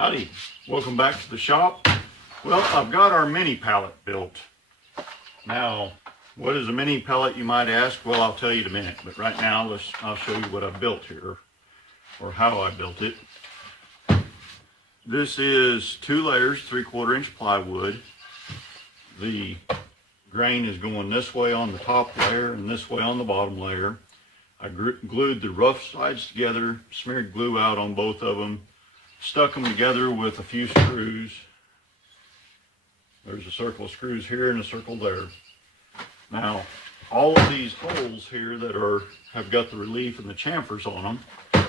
Howdy, welcome back to the shop. Well, I've got our mini pallet built. Now, what is a mini pallet, you might ask? Well, I'll tell you in a minute, but right now I'll show you what I built here, or how I built it. This is 2 layers, 3/4 inch plywood. The grain is going this way on the top layer and this way on the bottom layer. I glued the rough sides together, smeared glue out on both of them, stuck them together with a few screws. There's a circle of screws here and a circle there. Now, all of these holes here that have got the relief and the chamfers on them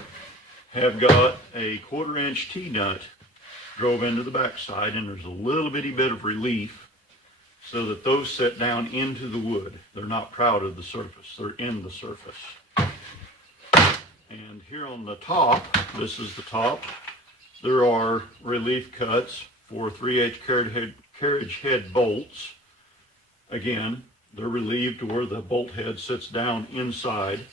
have got a 1/4 inch T-nut drove into the backside, and there's a little bitty bit of relief so that those set down into the wood. They're not proud of the surface, they're in the surface. And here on the top, this is the top, there are relief cuts for 3/8 carriage head bolts. Again, they're relieved to where the bolt head sits down inside.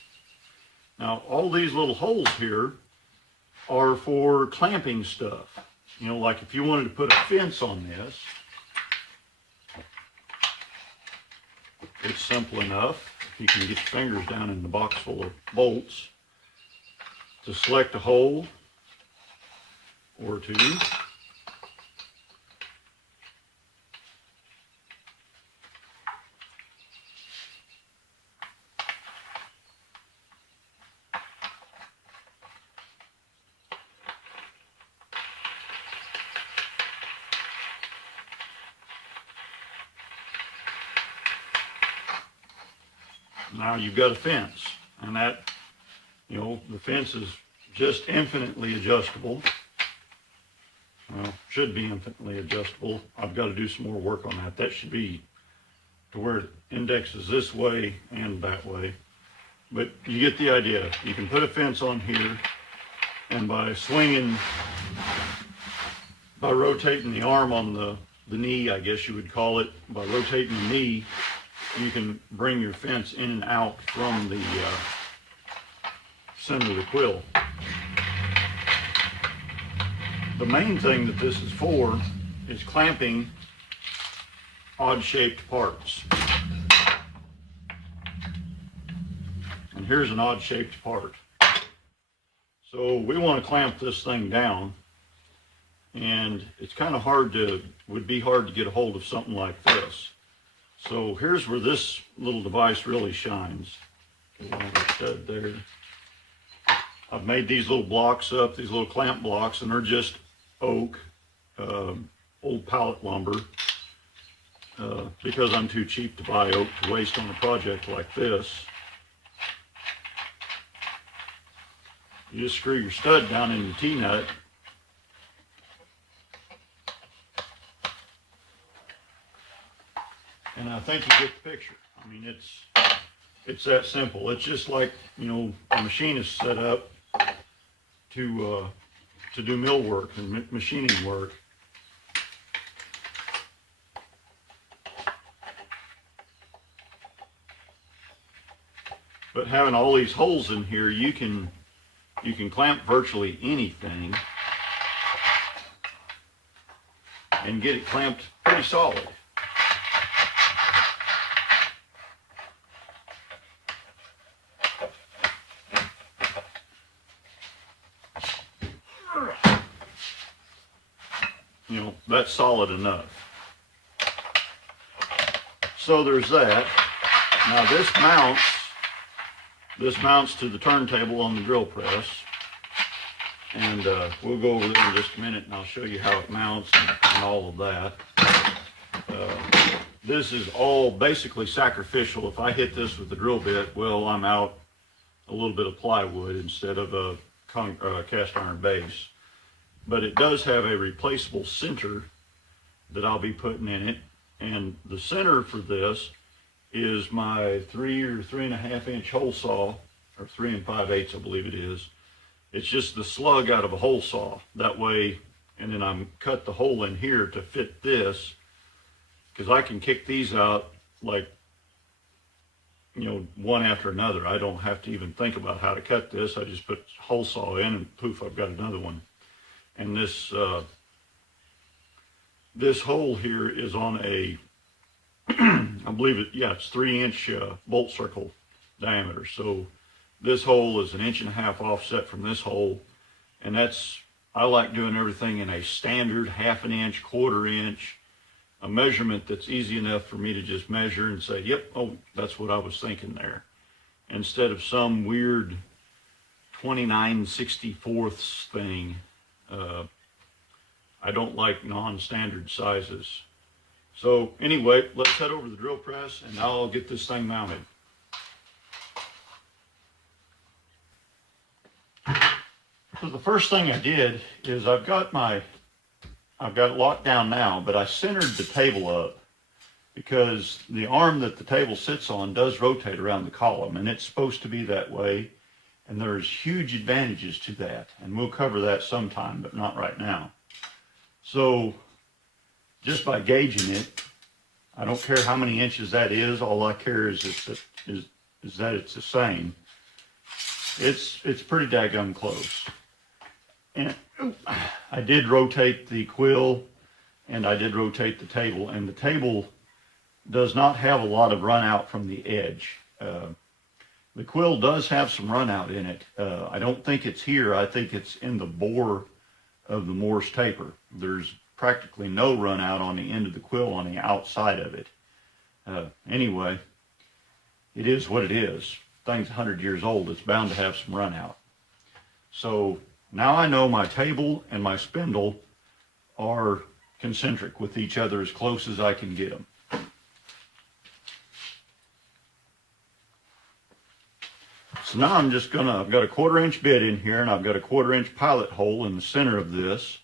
Now, all these little holes here are for clamping stuff. You know, like if you wanted to put a fence on this, it's simple enough. You can get your fingers down in the box full of bolts to select a hole or two. Now you've got a fence, and that, you know, the fence is just infinitely adjustable. Well, should be infinitely adjustable. I've got to do some more work on that. That should be to where it indexes this way and that way. But you get the idea. You can put a fence on here, and by rotating the arm on the knee, I guess you would call it, by rotating the knee, you can bring your fence in and out from the center of the quill. The main thing that this is for is clamping odd-shaped parts. And here's an odd-shaped part. So we want to clamp this thing down, and it's kind of would be hard to get a hold of something like this. So here's where this little device really shines. Stud there. I've made these little blocks up, these little clamp blocks, and they're just oak, old pallet lumber, because I'm too cheap to buy oak to waste on a project like this. You just screw your stud down in the T-nut, and I think you get the picture. I mean, it's that simple. It's just like, you know, a machine is set up to do mill work and machining work. But having all these holes in here, you can clamp virtually anything and get it clamped pretty solid. You know, that's solid enough. So there's that. Now this mounts to the turntable on the drill press, and we'll go over there in just a minute and I'll show you how it mounts and all of that. This is all basically sacrificial. If I hit this with the drill bit, well, I'm out a little bit of plywood instead of a cast iron base. But it does have a replaceable center that I'll be putting in it. And the center for this is my 3 or 3.5 inch hole saw, or 3 5/8, I believe it is. It's just the slug out of a hole saw. That way, and then I'm cut the hole in here to fit this, because I can kick these out like, you know, one after another. I don't have to even think about how to cut this. I just put hole saw in and poof, I've got another one. And this hole here is on a, I believe it's 3-inch bolt circle diameter. So this hole is 1.5 inches offset from this hole, and I like doing everything in a standard 1/2 inch, 1/4 inch, a measurement that's easy enough for me to just measure and say, yep, oh, that's what I was thinking there, instead of some weird 29/64 thing. I don't like non-standard sizes. So anyway, let's head over to the drill press and I'll get this thing mounted. So the first thing I did is I've got it locked down now, but I centered the table up because the arm that the table sits on does rotate around the column, and it's supposed to be that way, and there's huge advantages to that, and we'll cover that sometime, but not right now. So just by gauging it, I don't care how many inches that is, all I care is that it's the same. It's pretty daggone close. And I did rotate the quill, and I did rotate the table, and the table does not have a lot of run out from the edge. The quill does have some run out in it. I don't think it's here. I think it's in the bore of the Morse taper. There's practically no run out on the end of the quill on the outside of it. Anyway, it is what it is. Thing's 100 years old. It's bound to have some run out. So now I know my table and my spindle are concentric with each other as close as I can get them. So now I'm just I've got a 1/4 inch bit in here, and I've got a 1/4 inch pilot hole in the center of this.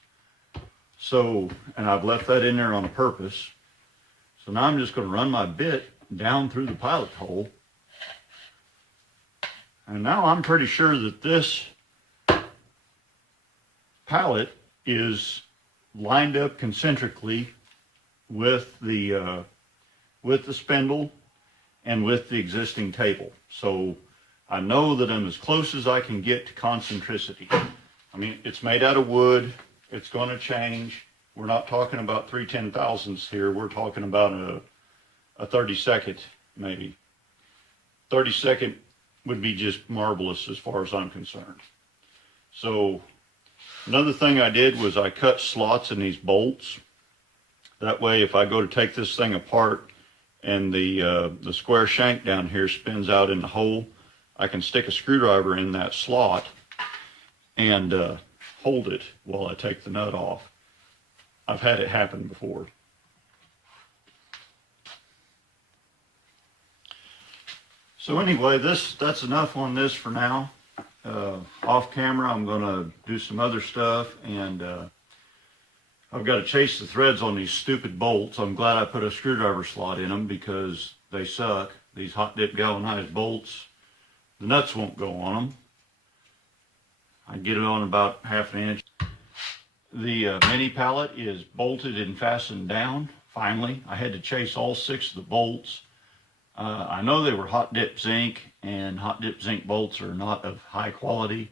So, and I've left that in there on purpose. So now I'm just going to run my bit down through the pilot hole. And now I'm pretty sure that this pallet is lined up concentrically with the spindle and with the existing table. So I know that I'm as close as I can get to concentricity. I mean, it's made out of wood. It's going to change. We're not talking about 3/10,000ths here. We're talking about a 32nd, maybe. 32nd would be just marvelous as far as I'm concerned. So another thing I did was I cut slots in these bolts. That way, if I go to take this thing apart and the square shank down here spins out in the hole, I can stick a screwdriver in that slot and hold it while I take the nut off. I've had it happen before. So anyway, that's enough on this for now. Off camera, I'm going to do some other stuff, and I've got to chase the threads on these stupid bolts. I'm glad I put a screwdriver slot in them because they suck. These hot dip galvanized bolts, the nuts won't go on them. I get it on about 1/2 inch. The mini pallet is bolted and fastened down. Finally, I had to chase all 6 of the bolts. I know they were hot dip zinc, and hot dip zinc bolts are not of high quality,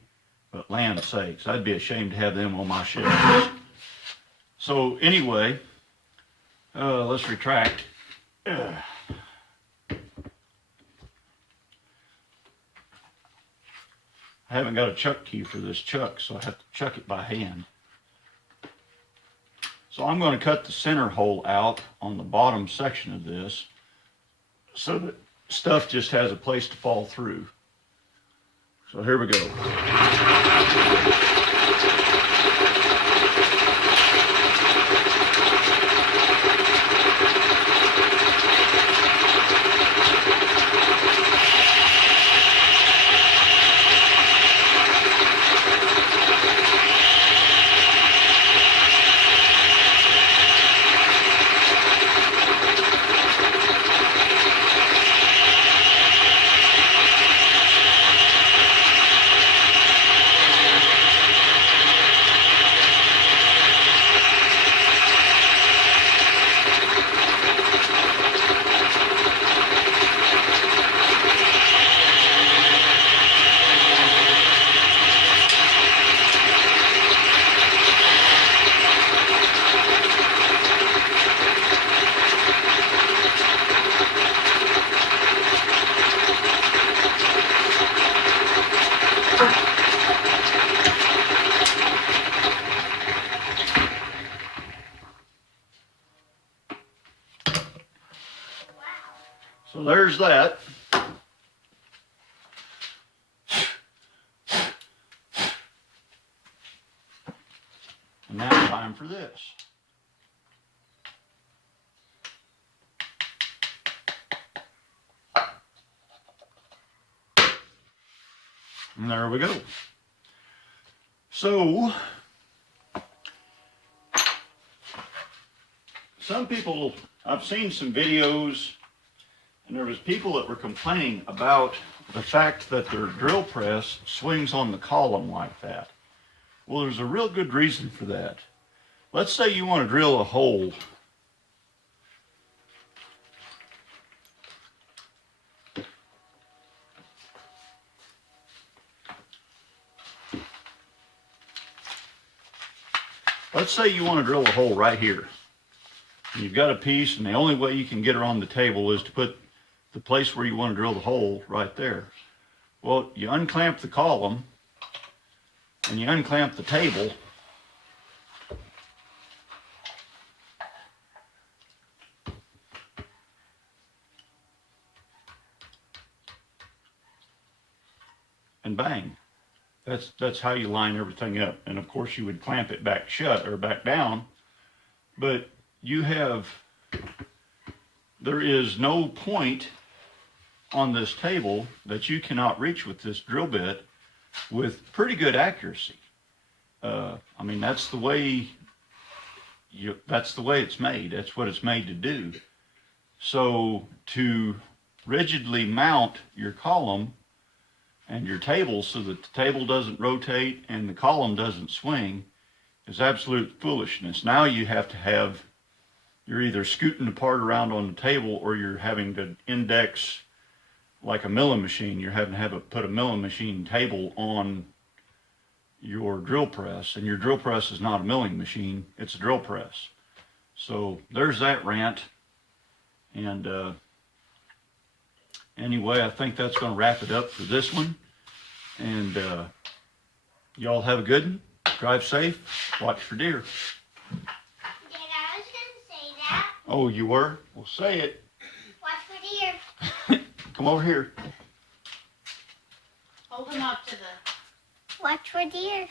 but land sakes, I'd be ashamed to have them on my shelves. So anyway, let's retract. I haven't got a chuck key for this chuck, so I have to chuck it by hand. So I'm going to cut the center hole out on the bottom section of this so that stuff just has a place to fall through. So here we go. there's that. And now it's time for this. And there we go. So, some people, I've seen some videos, and there was people that were complaining about the fact that their drill press swings on the column like that. Well, there's a real good reason for that. Let's say you want to drill a hole. Let's say you want to drill a hole right here. You've got a piece, and the only way you can get it on the table is to put the place where you want to drill the hole right there. Well, you unclamp the column, and you unclamp the table, and bang. That's how you line everything up. And of course you would clamp it back shut or back down, but there is no point on this table that you cannot reach with this drill bit with pretty good accuracy. I mean, that's the way it's made. That's what it's made to do. So to rigidly mount your column and your table so that the table doesn't rotate and the column doesn't swing is absolute foolishness. Now you have to have, you're either scooting the part around on the table or you're having to index like a milling machine. You're having to put a milling machine table on your drill press, and your drill press is not a milling machine, it's a drill press. So there's that rant. And anyway, I think that's going to wrap it up for this one. And y'all have a good one. Drive safe. Watch for deer. Dad, I was going to say that. Oh, you were? Well, say it. Watch for deer. Come over here. Hold them up to the... Watch for deer.